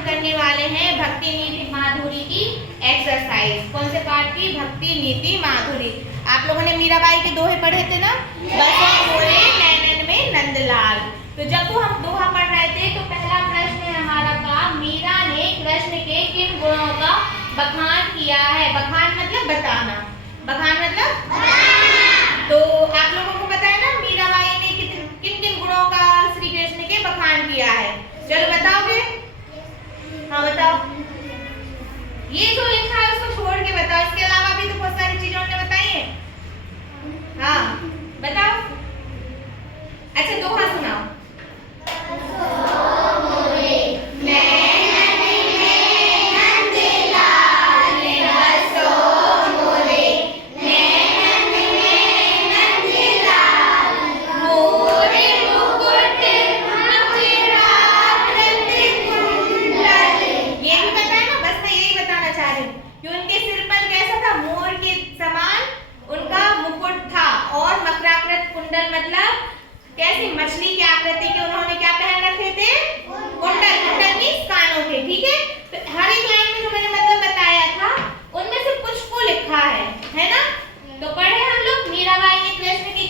हम करने वाले हैं भक्ति नीति माधुरी की एक्सरसाइज। कौन से पाठ की? भक्ति नीति माधुरी। आप लोगों ने मीराबाई के दोहे पढ़े थे ना, बरसों मोरे नैनन में नंदलाल। तो जब वो हम दोहा पढ़ रहे थे तो पहला प्रश्न है हमारा का, मीरा ने कृष्ण के किन गुणों का बखान किया है? बखान मतलब बताना, बखान मतलब बताना। तो आप लोगों को पता है ना मीराबाई ने किन किन गुणों का श्री कृष्ण के बखान किया है? चलो बताओगे? हाँ बताओ। ये जो लिखा है उसको छोड़ के बताओ, इसके अलावा भी तो बहुत सारी चीजें उन्होंने बताई है। हाँ बताओ। अच्छा दोहा सुनाओ। मतलब कैसी मछली की आकृति के उन्होंने क्या पहन रखे थे? कुंडल। कुंडल मींस कानों के। ठीक है, तो हर एक लाइन में जो मैंने मतलब बताया था उनमें से कुछ को लिखा है ना। तो पढ़े हम लोग, मीराबाई ने कृष्ण के